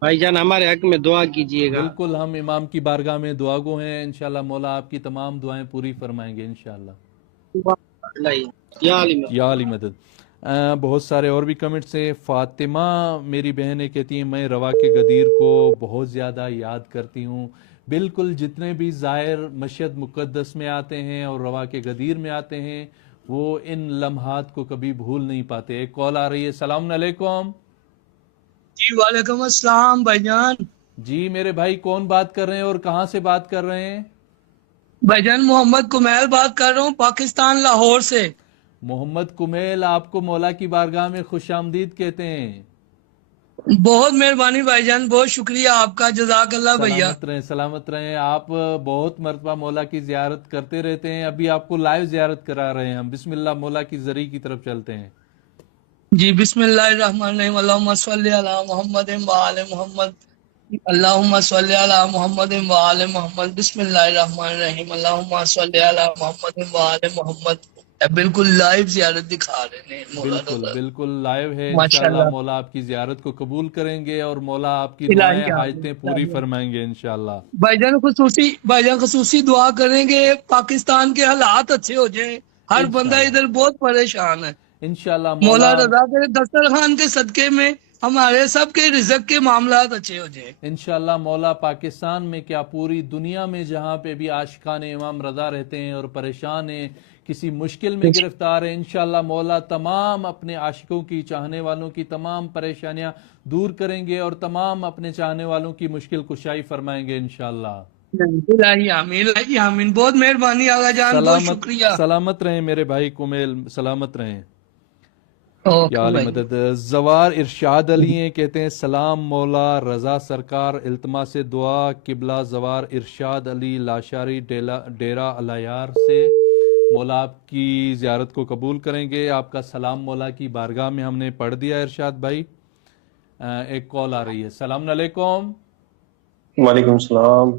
بھائی جان ہمارے حق میں دعا کیجیے گا۔ بالکل، ہم امام کی بارگاہ میں دعا گو ہیں، انشاءاللہ مولا آپ کی تمام دعائیں پوری فرمائیں گے انشاءاللہ۔ یا علی یا علی مدد۔ بہت سارے اور بھی کمنٹس ہیں۔ فاطمہ میری بہن ہے، کہتی ہیں میں روا کے غدیر کو بہت زیادہ یاد کرتی ہوں۔ بالکل، جتنے بھی زائر مشہد مقدس میں آتے ہیں اور روا کے غدیر میں آتے ہیں وہ ان لمحات کو کبھی بھول نہیں پاتے۔ ایک کال آ رہی ہے۔ السلام علیکم۔ جی وعلیکم السلام بھائی جان۔ جی میرے بھائی، کون بات کر رہے ہیں اور کہاں سے بات کر رہے ہیں؟ بھائی جان محمد کمیل بات کر رہا ہوں، پاکستان لاہور سے۔ محمد کمیل، آپ کو مولا کی بارگاہ میں خوش آمدید کہتے ہیں۔ بہت مہربانی بھائی جان، بہت شکریہ آپ کا، جزاک اللہ بھیا۔ سلامت رہیں، سلامت رہیں۔ آپ بہت مرتبہ مولا کی زیارت کرتے رہتے ہیں، ابھی آپ کو لائیو زیارت کرا رہے ہیں ہم۔ بسم اللہ، مولا کی ذریع کی طرف چلتے ہیں۔ جی بسم اللہ الرحمن الرحیم، اللہم صلی علی محمد وآل محمد، اللہم صلی علی محمد وآل محمد، بسم اللہ الرحمن الرحیم، اللہم صلی علی محمد وآل محمد۔ بالکل لائیو زیارت دکھا رہے ہیں مولا بالکل رضا۔ بالکل لائیو ہے، انشاءاللہ ماشاءاللہ، مولا آپ کی زیارت کو قبول کریں گے اور مولا آپ کی دعائیں الہی حاجتیں پوری آمین۔ فرمائیں گے انشاءاللہ۔ بھائی جان خصوصی دعا کریں گے پاکستان کے حالات اچھے ہو جائیں، ہر بندہ انشاءاللہ ادھر بہت پریشان ہے۔ انشاءاللہ مولا مولا رضا کے دسترخوان کے صدقے میں ہمارے سب کے رزق کے معاملات اچھے ہو جائیں۔ انشاءاللہ مولا پاکستان میں کیا پوری دنیا میں جہاں پہ بھی عاشقان امام رضا رہتے ہیں اور پریشان ہیں، کسی مشکل میں گرفتار ہیں، انشاءاللہ مولا تمام اپنے عاشقوں کی، چاہنے والوں کی تمام پریشانیاں دور کریں گے اور تمام اپنے چاہنے والوں کی مشکل کشائی فرمائیں گے انشاءاللہ۔ الہی آمین، الہی آمین، بہت مہربانی آغا جان، بہت سلامت شکریہ۔ سلامت رہیں میرے بھائی کمیل، سلامت رہیں۔ یا اوکے علی بھائی۔ مدد۔ زوار ارشاد علی ہیں، کہتے ہیں سلام مولا رضا سرکار، التماس دعا قبلہ زوار ارشاد علی لاشاری ڈیرہ الیار سے، مولا آپ کی زیارت کو قبول کریں گے۔ آپ کا سلام مولا کی بارگاہ میں ہم نے پڑھ دیا ارشاد بھائی۔ ایک کال آ رہی ہے۔ السلام علیکم۔ وعلیکم السلام۔